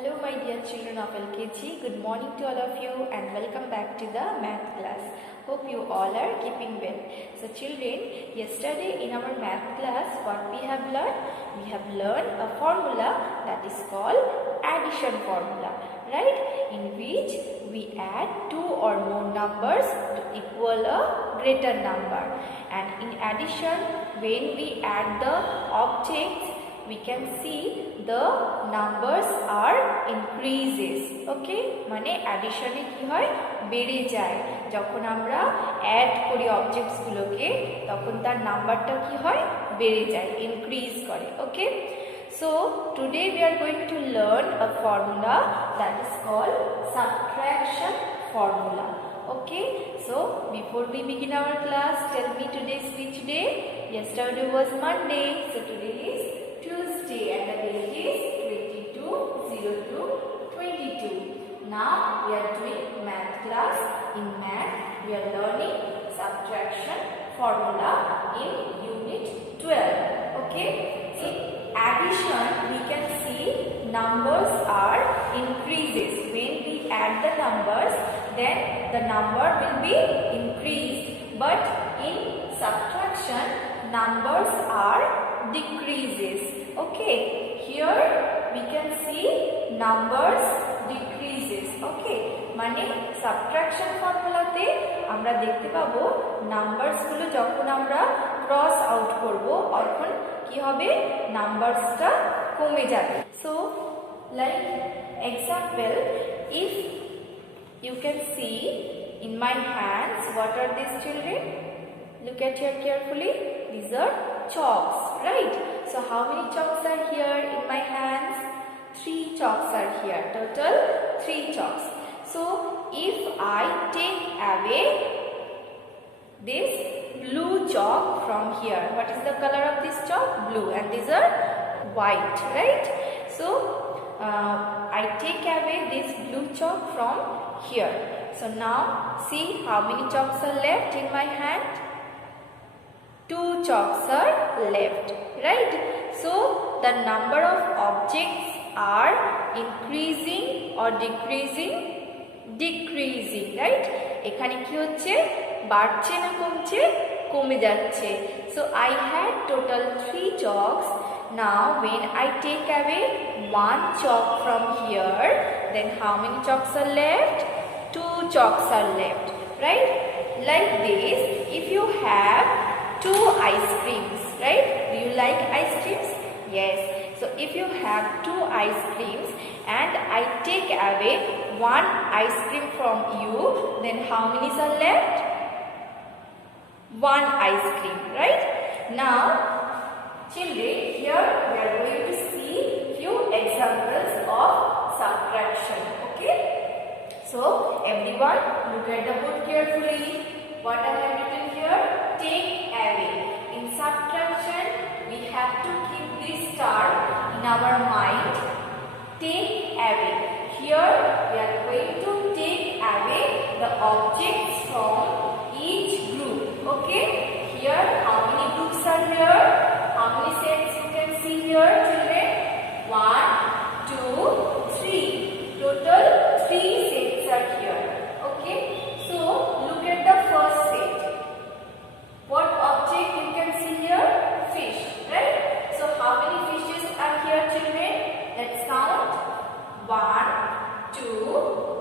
Hello my dear children of LKG, good morning to all of you and welcome back to the math class. Hope you all are keeping well. So children, yesterday in our math class what we have learned? We have learned a formula that is called addition formula, right? In which we add two or more numbers to equal a greater number. And in addition, when we add the objects, we can see the numbers are increases. Okay, মানে addition এ কি হয় বেড়ে যায় যখন আমরা add করি objects গুলোকে তখন তার নাম্বারটা কি হয় বেড়ে যায় increase করে. Okay, so today we are going to learn a formula that is called subtraction formula. Okay, so before we begin our class, tell me today's which day? Yesterday was Monday, so today is Tuesday and the date is 22/02/22. Now we are doing math class. In math we are learning subtraction formula in unit 12. Okay, in addition we can see numbers are increases. When we add the numbers, then the number will be increased, but in subtraction numbers are decreases. Okay, here we can see numbers decreases. Okay, মানে subtraction formula তে আমরা দেখতে পাবো numbers গুলো যখন আমরা cross out করব তখন কি হবে numbersটা কমে যাবে. So like example, if you can see in my hands, what are these children? Look at here carefully. These are chalks, right? So how many chalks are here in my hands? 3 chalks are here. Total 3 chalks. So if I take away this blue chalk from here, what is the color of this chalk? Blue, and these are white, right? So I take away this blue chalk from here. So now see how many chalks are left in my hand? 2 chalks are left, right? So the number of objects are increasing or decreasing? Decreasing, right? এখানে কি হচ্ছে বাড়ছে না কমছে? কমে যাচ্ছে. So I had total 3 chalks. Now when I take away 1 chalk from here, then how many chalks are left? 2 chalks are left, right? Like this, if you have 2 ice creams, right? Do you like ice creams? Yes. So if you have 2 ice creams and I take away 1 ice cream from you, then how many are left? 1 ice cream, right? Now children, here we are going to see few examples of subtraction. Okay, so everyone look at the board carefully. What I have written here? Take away. In subtraction we have to keep this term in our mind. Take away. Here we are going to take away the objects from each group. Okay, here how many groups are here? How many sets you can see here, children? 1, 2, 3. Total 3 sets are here. Okay, so look at the first set. What object you can see here? Fish, right? So how many fishes are here, children? Let's count. 1, 2,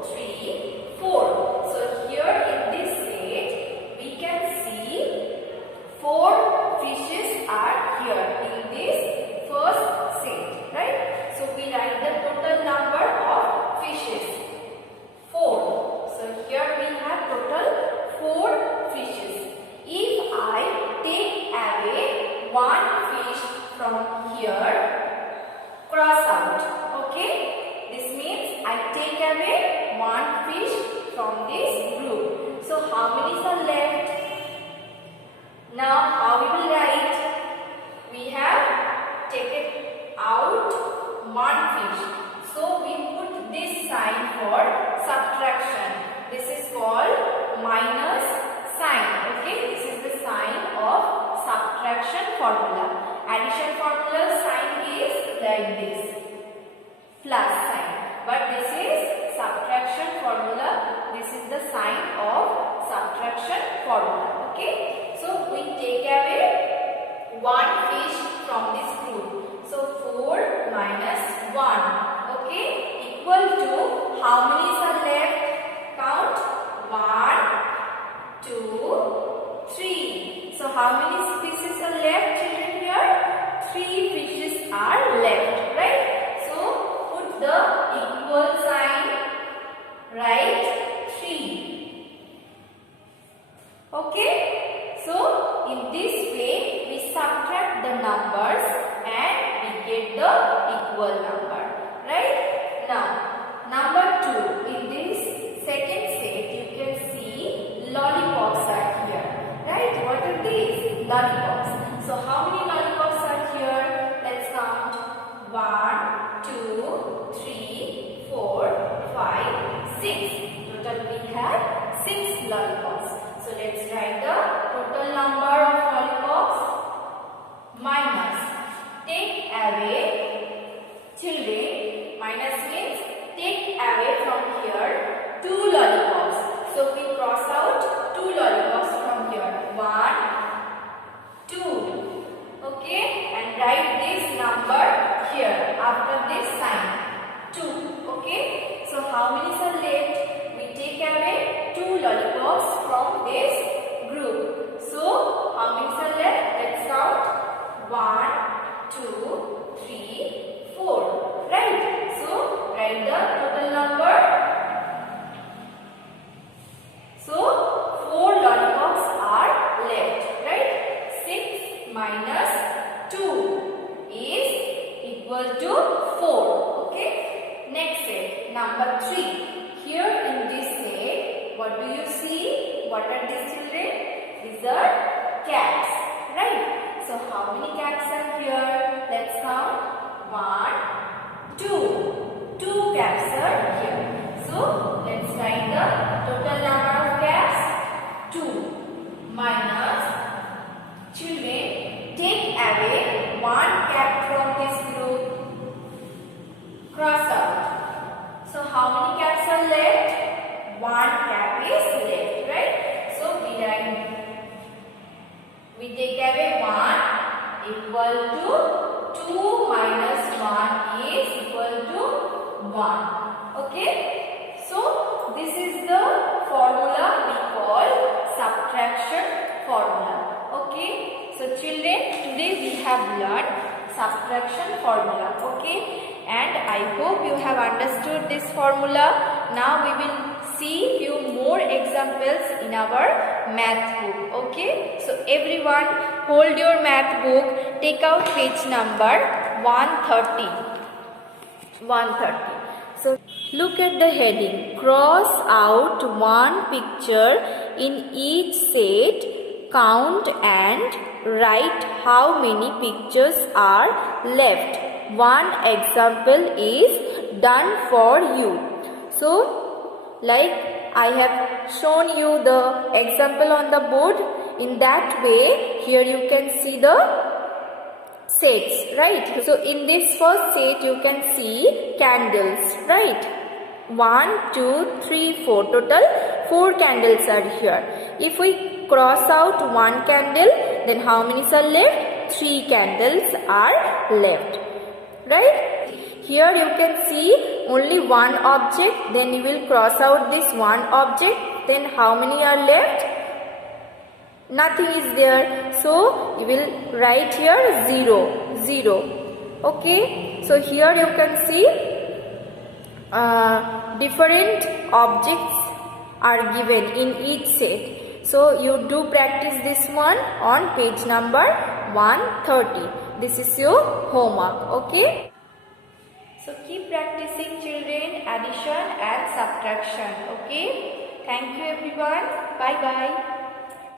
3, 4. So here in this set we can see 4 fishes are here in this first but this is subtraction formula. This is the sign of subtraction formula. Okay, so we take away one fish from this group. So 4 minus 1, okay, equal to how many are left? Count 1, 2, 3. So how many species are left, children, here? 3 fishes are left, right? So put the equal sign, write 3. Okay, so in this way we subtract the numbers and we get the equal number, right? Now number 2, in this second set you can see lollipops are here, right? What are these? Lollipops. So how many lollipops are here? Let's count. 1, 2, 3, 4, 5, 6. Total we have 6 lollipops. So let's write the total number of lollipops minus. Take away, children, minus means take away from here 2 lollipops. So we cross out 2 lollipops from here. 1, 2. Okay, and write this number here after this sign 2. Okay, so how many are left? We take away 2 lollipops from this group. So how many are left? Let's count. 1, 2, 3, 4. Right? So write the total number. So 4 lollipops are left. Right? 6 minus 2 is equal to 4. Okay. Next set, number 3. Here in this set, what do you see? What are these, children? These are cats. Right? So how many cats are here? Let's count. 1, 2. 2 cats are here. So let's write the total number of cats. 2 minus, children, take away 1 cat from this group. Cross out. So how many cats are left? 1 cat is left, right? So we take away 1 equal to 2 minus 1 is equal to 1. Okay? So this is the formula we call subtraction formula. Okay? So children, today we have learned subtraction formula. Okay? And I hope you have understood this formula. Now we will see few more examples in our math book. Okay? So everyone hold your math book. Take out page number 130. 130. So look at the heading. Cross out one picture in each set. Count and write how many pictures are left. One example is done for you. So, like I have shown you the example on the board. In that way, here you can see the sets, right? So, in this first set, you can see candles, right? 1, 2, 3, 4. Total 4 candles are here. If we cross out 1 candle, then how many are left? 3 candles are left. Right? Here you can see only one object, then you will cross out this one object, then how many are left? Nothing is there. So you will write here 0, 0. Okay? So here you can see different objects are given in each set. So you do practice this one on page number 130. This is your homework. Okay? So keep practicing, children, addition and subtraction. Okay? Thank you everyone. Bye bye.